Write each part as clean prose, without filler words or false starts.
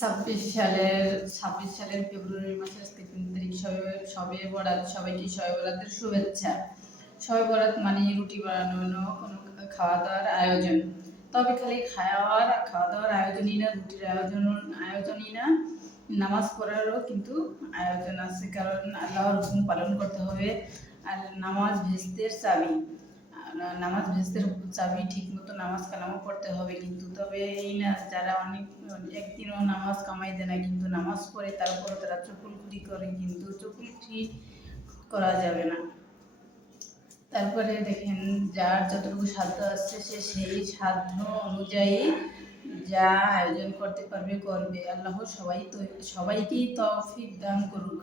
ছাব্বিশ সালের ফেব্রুয়ারি মাসের আজকে 3 তারিখ, সবে বরাত। সবাইকে সবে বরাতের শুভেচ্ছা। সবে বরাত মানে রুটি বানানো, কোনো খাওয়া দাওয়ার আয়োজন। তবে খালি খাওয়া দাওয়ার আয়োজনই না, রুটির আয়োজনই না, নামাজ পড়ারও কিন্তু আয়োজন আছে। কারণ আল্লাহর হুকুম পালন করতে হবে। আর নামাজ ভেস্তের চাবি। ঠিক মতো নামাজ কালামও পড়তে হবে কিন্তু। তবে এই না, যারা একদিনও নামাজ কামাই দেয় না কিন্তু নামাজ পড়ে, তারপরও তারা চকুলখুরি করে, কিন্তু চকুলখুরি করা যাবে না। তারপরে দেখেন, যার যতটুকু সাধ্য আছে সে সেই সাধ্য অনুযায়ী যা আয়োজন করতে পারবে করবে। আল্লাহ সবাইকেই তৌফিক দান করুক,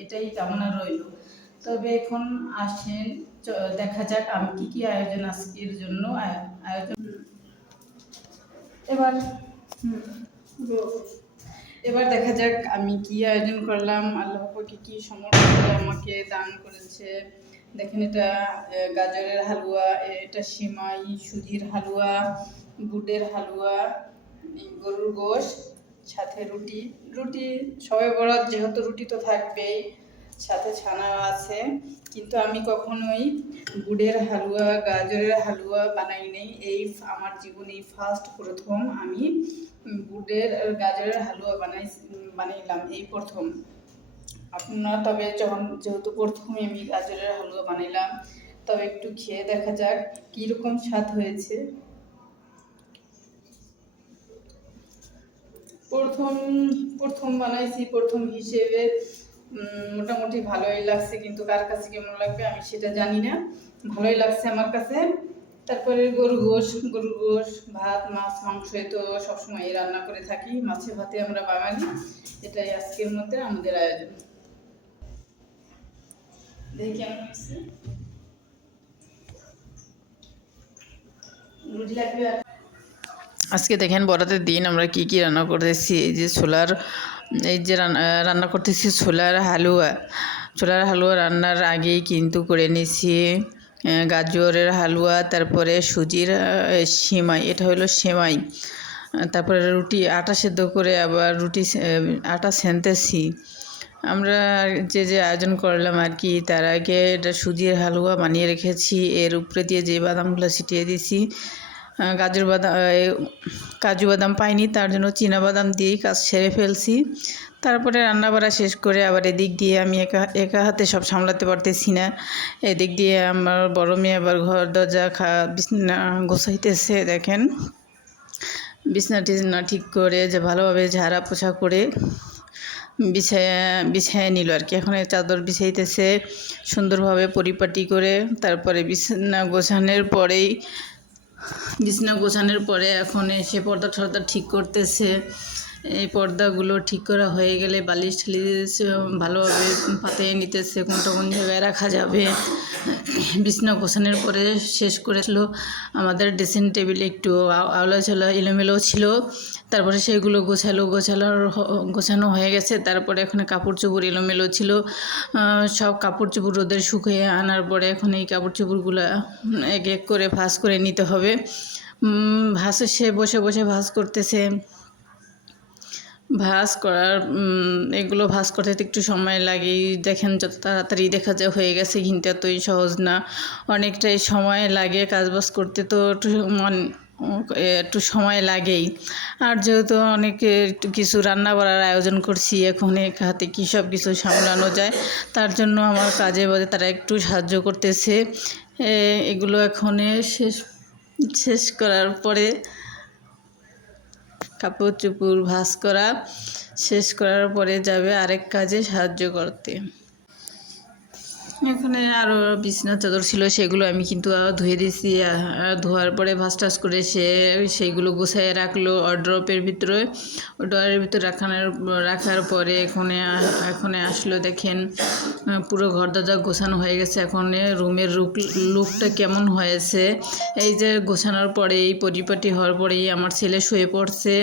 এটাই কামনা রইল। তবে এখন আসেন, দেখা যাক আমি কি আয়োজন আজকের জন্য আয়োজন। এবার দেখা যাক আমি কি আয়োজন করলাম। আল্লাহ কি সমর্থ আমাকে দান করেছে। দেখেন, এটা গাজরের হালুয়া, এটা সিমাই, সুজির হালুয়া, বুটের হালুয়া, গরুর গোশ, সাথে রুটি। সবে বরাত যেহেতু রুটি তো থাকবেই, সাথে ছানা আছে। কিন্তু আমি কখনোই গুড়ের হালুয়া, গাজরের হালুয়া বানাই নেই। আমার জীবনে ফার্স্ট প্রথম আমি গুড়ের গাজরের হালুয়া বানাইলাম, এই প্রথম। আপনারা তবে যেহেতু প্রথমে আমি গাজরের হালুয়া বানাইলাম, তবে একটু খেয়ে দেখা যাক কীরকম স্বাদ হয়েছে। প্রথম বানাইছি, প্রথম হিসেবে মোটামুটি ভালোই লাগছে, কিন্তু কার কাছে কেমন লাগবে আমি সেটা জানি না। ভালোই লাগছে আমার কাছে। তারপরে গরুর গোশ, ভাত, মাছ, মাংস তো সবসময় রান্না করে থাকি। মাছে ভাতে আমরা বাঙালি, এটাই আজকের মধ্যে আমাদের আয়োজন। দেখি কেমন হচ্ছে। রুটি লাগবে। আজকে দেখেন বরাতের দিন আমরা কি রান্না করতেছি। এই যে রান্না করতেছি ছোলার হালুয়া রান্নার আগেই কিন্তু করে নিছি গাজরের হালুয়া, তারপরে সুজির সিমাই, এটা হলো সেমাই। তারপরে আটা সেদ্ধ করে আবার আটা সেনতেছি। আমরা যে আয়োজন করলাম আর কি, তার আগে এটা সুজির হালুয়া বানিয়ে রেখেছি। এর উপরে দিয়ে যে বাদামগুলো ছিটিয়ে দিয়েছি। কাজু বাদাম পাইনি, তার জন্য চীনা বাদাম দিয়েই কাজ সেরে ফেলছি। তারপরে রান্না বাড়া শেষ করে আবার এদিক দিয়ে আমি একা হাতে সব সামলাতে পারতেছি না। এদিক দিয়ে আমার বড় মেয়ে আবার ঘর দরজা বিছানা গোছাইতেছে। দেখেন, বিছানা ঠিক করে যে ভালোভাবে ঝাড়া পোছা করে বিছায় নিল আর কি। এখন চাদর বিছাইতেছে সুন্দরভাবে পরিপাটি করে। তারপরে বিছানা গোছানোর পরে এখন এসে পর্দা ঠিক করতেছে। এই পর্দাগুলো ঠিক করা হয়ে গেলে বালিশ ঠালিশ ভালোভাবে পাতিয়ে নিতেছে, কোনটা কোন জায়গায় রাখা যাবে। বিছানা গোছানোর পরে শেষ করেছিল। আমাদের ড্রেসিং টেবিলে একটু আওলা ঝোলা এলোমেলো ছিল, তারপরে সেগুলো গোছানো হয়ে গেছে। তারপরে এখানে কাপড় চোপড় এলোমেলো ছিল, সব কাপড় চোপড় রোদে শুকিয়ে আনার পরে এখন এই কাপড় চোপড়গুলো এক এক করে ভাঁজ করে নিতে হবে। সে বসে ভাঁজ করতেছে। এগুলো ভাঁজ করতে একটু সময় লাগে। দেখেন যত তাড়াতাড়ি দেখা যায় হয়ে গেছে, কিন্তু এতই সহজ না, অনেকটাই সময় লাগে। কাজবাজ করতে তো একটু সময় লাগেই। আর যেহেতু একটু কিছু রান্না করার আয়োজন করছি, এখন এক হাতে কী সব কিছু সামলানো যায়, তার জন্য আমার কাজে বাজে তারা একটু সাহায্য করতেছে। এগুলো এখন শেষ করার পরে কাপড় চোপড় ভাঁজ করা শেষ করার পরে যাবে আরেক কাজে সাহায্য করতে। এখানে আরও বিছানার চাদর ছিল, সেগুলো আমি কিন্তু ধুয়ে দিয়েছি। ধোয়ার পরে ভাঁজ টাজ করে সেইগুলো গুছিয়ে রাখলো ড্রপের ভিতরে রাখার পরে এখানে আসলো। দেখেন পুরো ঘর দরজা গোছানো হয়ে গেছে। এখন রুমের লুকটা কেমন হয়েছে, এই যে গোছানোর পরেই পরিপাটি হওয়ার পরেই আমার ছেলে শুয়ে পড়ছে।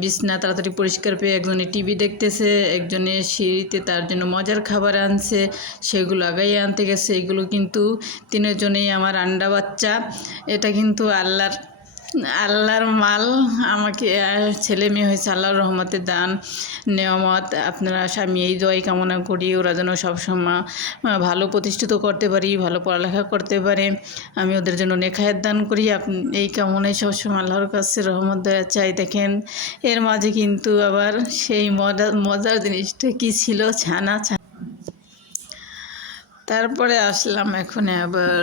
বিছানা তাড়াতাড়ি পরিষ্কার পেয়ে একজনে টিভি দেখতেছে, একজনে সিঁড়িতে তার জন্য মজার খাবার আনছে, সেগুলো আগাই আনতে গেছে। এগুলো কিন্তু তিনজনেই আমার আন্ডা বাচ্চা। এটা কিন্তু আল্লাহর আল্লাহর মাল আমাকে ছেলে মেয়ে হয়েছে আল্লাহর রহমতের দান নেয়ামত। আপনারা আমি এই দোয়াই কামনা করি ওরা যেন সবসময় ভালো প্রতিষ্ঠিত করতে পারি, ভালো পড়ালেখা করতে পারে, আমি ওদের জন্য নেখায়ের দান করি। এই কামনায় সবসময় আল্লাহর কাছে রহমত দয়া চাই। দেখেন এর মাঝে কিন্তু আবার সেই মজার জিনিসটা কী ছিল, ছানা। তারপরে আসলাম এখন আবার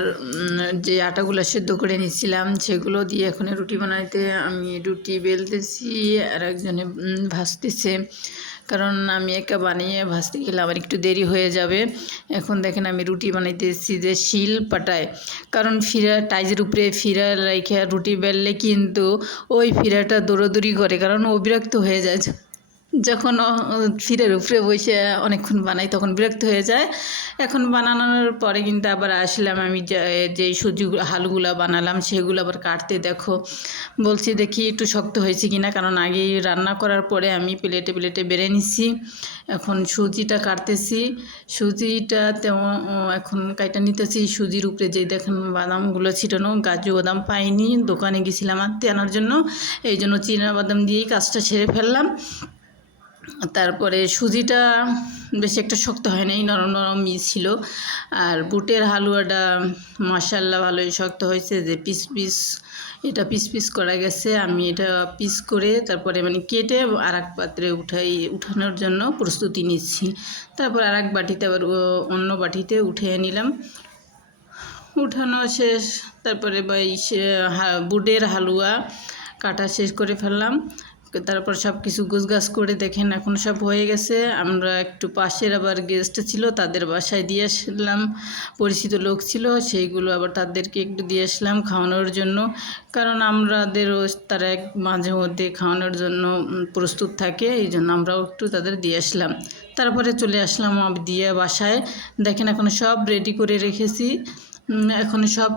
যে আটাগুলো সেদ্ধ করে নিচ্ছিলাম সেগুলো দিয়ে এখন রুটি বানাইতে। আমি রুটি বেলতেছি আর একজনে ভাজতেছে, কারণ আমি একা বানিয়ে ভাজতে গেলে আবার একটু দেরি হয়ে যাবে। এখন দেখেন আমি রুটি বানাইতেছি যে শিল পাটায়, কারণ ফিরা টাইজের উপরে ফিরা রেখে রুটি বেললে কিন্তু ওই ফিরাটা দৌড়াদৌড়ি করে, কারণ ও বিরক্ত হয়ে যায়। যখন ফিরের উপরে বসে অনেকক্ষণ বানাই তখন বিরক্ত হয়ে যায়। এখন বানানোর পরে কিন্তু আবার আসলাম আমি যেই সুজি হালুগুলো বানালাম সেগুলো আবার কাটতে। দেখো বলছি দেখি একটু শক্ত হয়েছে কিনা, কারণ আগেই রান্না করার পরে আমি প্লেটে প্লেটে বেড়ে নিচ্ছি। এখন সুজিটা কাটতেছি, সুজিটা তেমন এখন কাইটা নিতেছি। সুজির উপরে যে দেখেন বাদামগুলো ছিটানো, কাজু বাদাম পাইনি, দোকানে গেছিলাম আনার জন্য, এই জন্য চীনা বাদাম দিয়েই কাজটা সেরে ফেললাম। তারপরে সুজিটা বেশি একটা শক্ত হয় নাই, নরম নরমই ছিল। আর বুটের হালুয়াটা মাশাআল্লাহ ভালোই শক্ত হয়েছে, যে এটা পিস করা গেছে। আমি এটা পিস করে তারপরে কেটে আর এক পাত্রে উঠানোর জন্য প্রস্তুতি নিচ্ছি। তারপর আর এক বাটিতে আবার অন্য বাটিতে উঠিয়ে নিলাম। উঠানো শেষ, তারপরে বুটের হালুয়া কাটা শেষ করে ফেললাম। তারপর সব কিছু গোছগাছ করে দেখেন এখন সব হয়ে গেছে। আমরা একটু পাশের আবার গেস্ট ছিল, তাদের বাসায় দিয়ে আসলাম, পরিচিত লোক ছিল, সেইগুলো আবার তাদেরকে একটু দিয়ে আসলাম খাওয়ানোর জন্য, কারণ আমাদেরও তারা মাঝে মধ্যে খাওয়ানোর জন্য প্রস্তুত থাকে, এই জন্য আমরাও একটু তাদের দিয়ে আসলাম। তারপরে চলে আসলাম দিয়ে বাসায়। দেখেন এখন সব রেডি করে রেখেছি, এখন সব